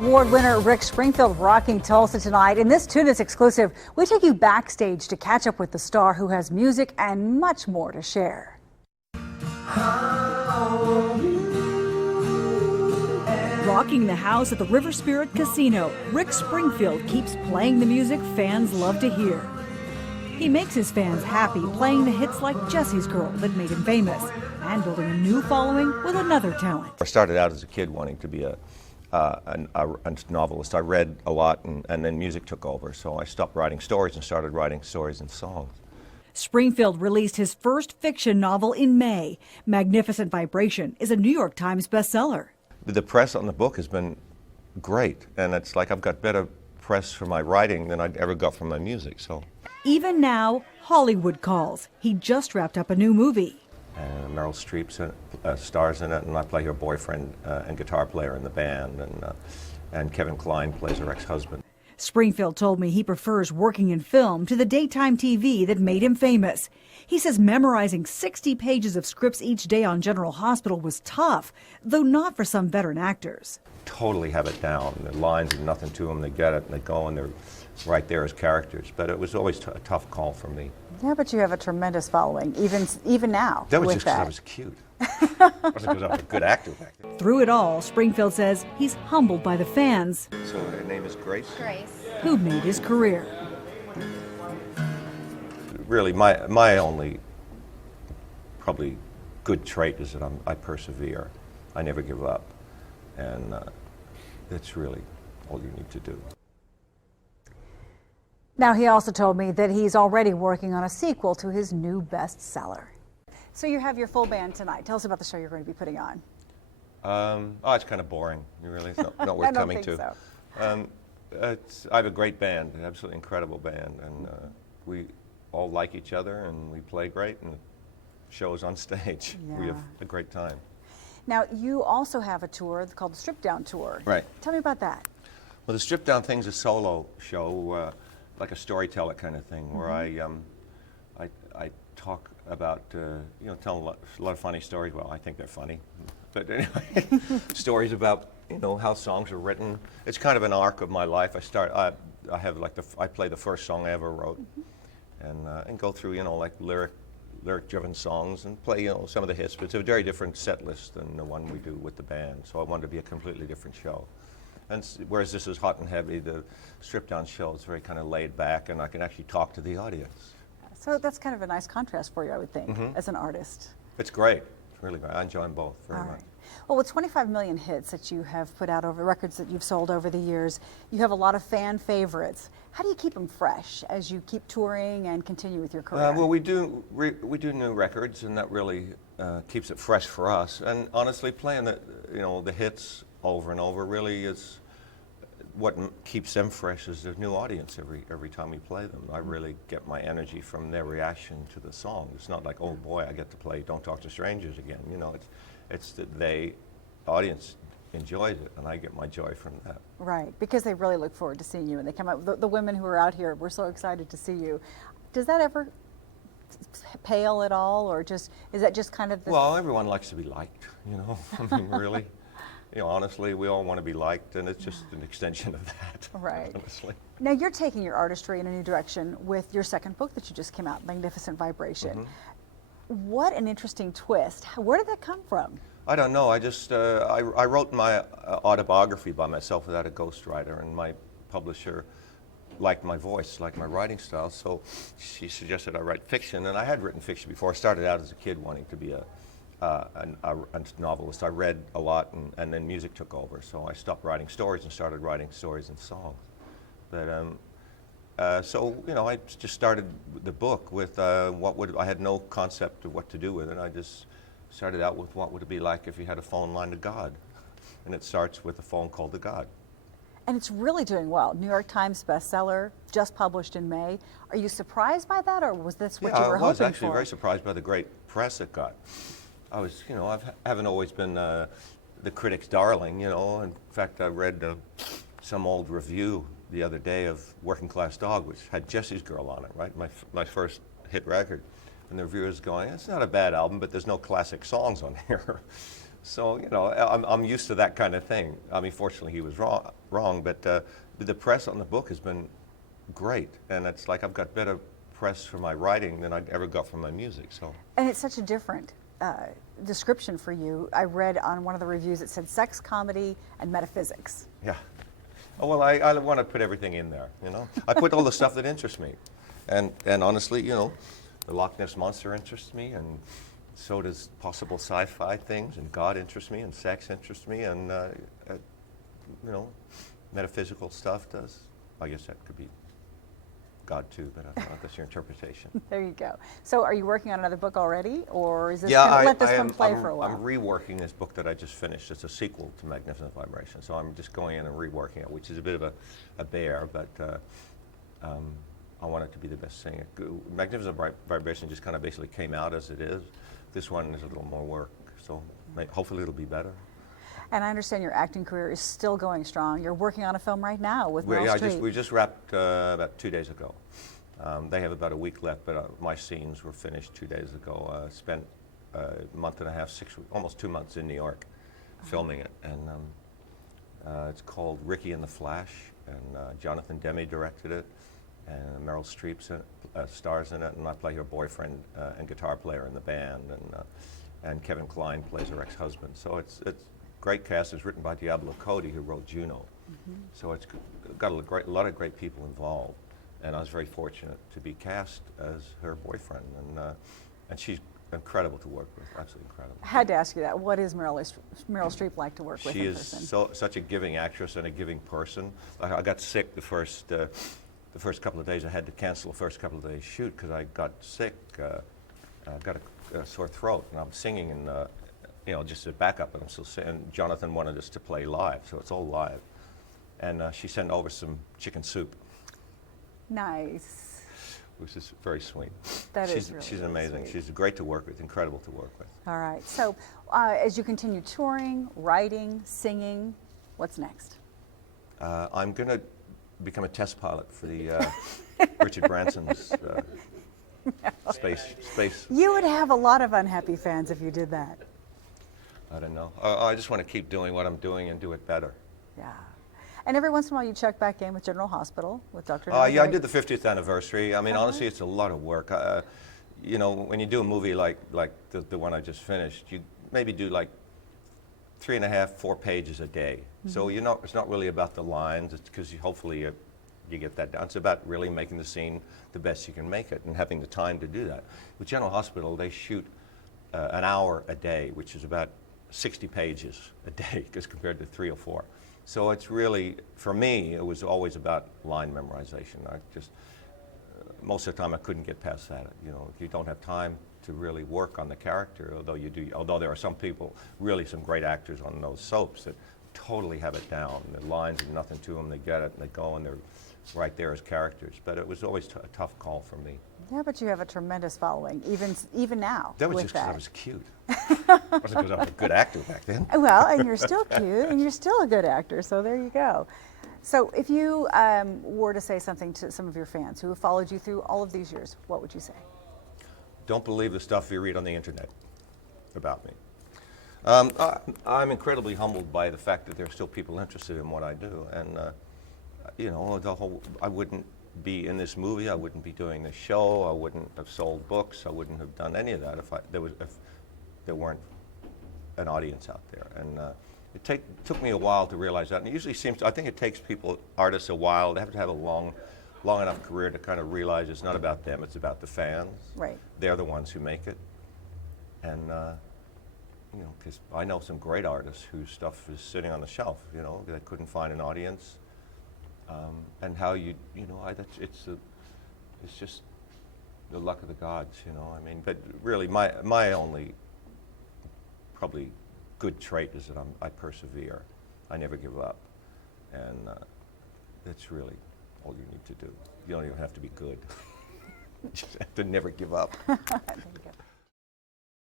Award winner Rick Springfield rocking Tulsa tonight. In this Tunis exclusive, we take you backstage to catch up with the star who has music and much more to share. Rocking the house at the River Spirit Casino, Rick Springfield keeps playing the music fans love to hear. He makes his fans happy playing the hits like Jesse's Girl that made him famous and building a new following with another talent. I started out as a kid wanting to be a novelist. I read a lot and then music took over, so I stopped writing stories and started writing stories and songs. Springfield released his first fiction novel in May. Magnificent Vibration is a New York Times bestseller. The press on the book has been great, and it's like I've got better press for my writing than I'd ever got from my music. So even now, Hollywood calls. He just wrapped up a new movie. Meryl Streep stars in it, and I play her boyfriend and guitar player in the band, and Kevin Kline plays her ex-husband. Springfield told me he prefers working in film to the daytime TV that made him famous. He says memorizing 60 pages of scripts each day on General Hospital was tough, though not for some veteran actors. Totally have it down. The lines are nothing to them. They get it, and they go, and they're right there as characters. But it was always a tough call for me. Yeah, but you have a tremendous following, even now. That was just because I was cute. It wasn't because I was a good actor back then. Through it all, Springfield says he's humbled by the fans. So her name is Grace? Grace. Who made his career. Really, my only probably good trait is that I persevere. I never give up. And that's really all you need to do. Now, he also told me that he's already working on a sequel to his new bestseller. So you have your full band tonight. Tell us about the show you're going to be putting on. Oh, it's kind of boring. Really, it's not worth coming to. So. I have a great band, an absolutely incredible band, and we all like each other, and we play great, and the show is on stage. Yeah. We have a great time. Now, you also have a tour called the Strip Down Tour. Right. Tell me about that. Well, the Strip Down thing's a solo show, like a storyteller kind of thing, where I talk about, tell a lot of funny stories. Well, I think they're funny, but anyway, stories about how songs are written. It's kind of an arc of my life. I have I play the first song I ever wrote, and go through like lyric-driven songs and play some of the hits. But it's a very different set list than the one we do with the band. So I wanted to be a completely different show. And whereas this is hot and heavy, the Strip Down show is very kind of laid back, and I can actually talk to the audience. So that's kind of a nice contrast for you, I would think, as an artist. It's great. It's really great. I enjoy them both very much. Well, with 25 million hits that you have put out over records that you've sold over the years, you have a lot of fan favorites. How do you keep them fresh as you keep touring and continue with your career? Well, we do new records, and that really keeps it fresh for us. And honestly, playing the hits over and over really is what keeps them fresh. Is the new audience every time we play them. I really get my energy from their reaction to the song. It's not like, oh boy, I get to play Don't Talk to Strangers again. It's that the audience enjoys it, and I get my joy from that. Right, because they really look forward to seeing you, and they come out. The women who are out here, we're so excited to see you. Does that ever pale at all, or is that just kind of the... Well, everyone likes to be liked, I mean, really. Honestly, we all want to be liked, and it's just an extension of that. Right. Honestly. Now, you're taking your artistry in a new direction with your second book that you just came out, Magnificent Vibration. What an interesting twist. Where did that come from? I don't know. I just, I wrote my autobiography by myself without a ghostwriter, and my publisher liked my voice, liked my writing style, so she suggested I write fiction, and I had written fiction before. I started out as a kid wanting to be a novelist. I read a lot, and then music took over, so I stopped writing stories and started writing stories and songs. But so I just started the book with I had no concept of what to do with it. I just started out with what would it be like if you had a phone line to God, and it starts with a phone call to God. And it's really doing well. New York Times bestseller, just published in May. Are you surprised by that, or was this what you were hoping for? I was actually very surprised by the great press it got. I was, I haven't always been the critic's darling, In fact, I read some old review the other day of Working Class Dog, which had Jesse's Girl on it, right? My first hit record. And the reviewer's going, it's not a bad album, but there's no classic songs on here. So, you know, I'm used to that kind of thing. I mean, fortunately, he was wrong, but the press on the book has been great, and it's like I've got better press for my writing than I'd ever got from my music. So. And it's such a different description for you. I read on one of the reviews it said sex, comedy, and metaphysics. Yeah. Oh, well, I want to put everything in there, you know. I put all the stuff that interests me. And honestly, you know, the Loch Ness Monster interests me, and so does possible sci-fi things, and God interests me, and sex interests me, and, you know, metaphysical stuff does. I guess that could be God too, but I don't know, that's your interpretation. There you go. So are you working on another book already, or is this Yeah, gonna let this one play for a while? I'm reworking this book that I just finished. It's a sequel to Magnificent Vibration, so I'm just going in and reworking it, which is a bit of a bear, but I want it to be the best thing. Magnificent Vibration just kind of basically came out as it is. This one is a little more work, so hopefully it'll be better. And I understand your acting career is still going strong. You're working on a film right now with Meryl Streep. We just wrapped about 2 days ago. They have about a week left, but my scenes were finished 2 days ago. Spent a month and a half, almost 2 months in New York filming it. And it's called Ricky and the Flash, and Jonathan Demme directed it, and Meryl Streep stars in it, and I play her boyfriend and guitar player in the band, and Kevin Kline plays her ex-husband. So it's great cast. It's written by Diablo Cody, who wrote Juno. So it's got a lot of great people involved, and I was very fortunate to be cast as her boyfriend, and she's incredible to work with, absolutely incredible. I had to ask you that. What is Meryl Streep like to work with in person? She is such a giving actress and a giving person. I got sick the first couple of days. I had to cancel the first couple of days shoot because I got sick. I got a sore throat, and I'm singing and. You know, just a backup, and I'm still saying. And Jonathan wanted us to play live, so it's all live. And she sent over some chicken soup. Nice. Which is very sweet. She's amazing. Sweet. She's great to work with, incredible to work with. All right. So, as you continue touring, writing, singing, what's next? I'm going to become a test pilot for the Richard Branson's space. You would have a lot of unhappy fans if you did that. I don't know. I just want to keep doing what I'm doing and do it better. Yeah. And every once in a while you check back in with General Hospital, with Dr. Yeah, I did the 50th anniversary. I mean, honestly, it's a lot of work. You know, when you do a movie like the one I just finished, you maybe do like 3.5, 4 pages a day. So it's not really about the lines. It's because hopefully you get that down. It's about really making the scene the best you can make it and having the time to do that. With General Hospital, they shoot an hour a day, which is about 60 pages a day, as compared to 3 or 4. So it's really, for me, it was always about line memorization. I just, most of the time I couldn't get past that. You know, if you don't have time to really work on the character, although there are some people, really some great actors on those soaps that totally have it down. The lines are nothing to them, they get it, and they go, and they're right there as characters. But it was always a tough call for me. Yeah, but you have a tremendous following, even now. That was with just because that. I was cute. It wasn't because I was a good actor back then. Well, and you're still cute, and you're still a good actor, so there you go. So if you were to say something to some of your fans who have followed you through all of these years, what would you say? Don't believe the stuff you read on the internet about me. I'm incredibly humbled by the fact that there are still people interested in what I do, and you know, I wouldn't be in this movie, I wouldn't be doing this show, I wouldn't have sold books, I wouldn't have done any of that if there weren't an audience out there. And it took me a while to realize that. And it usually I think it takes artists a while. They have to have a long enough career to kind of realize it's not about them, it's about the fans. Right. They're the ones who make it. And you know, because I know some great artists whose stuff is sitting on the shelf, you know, they couldn't find an audience. And how it's just the luck of the gods, you know. I mean, but really, my only probably good trait is that I persevere. I never give up, and that's really all you need to do. You don't even have to be good. You just have to never give up. There you go.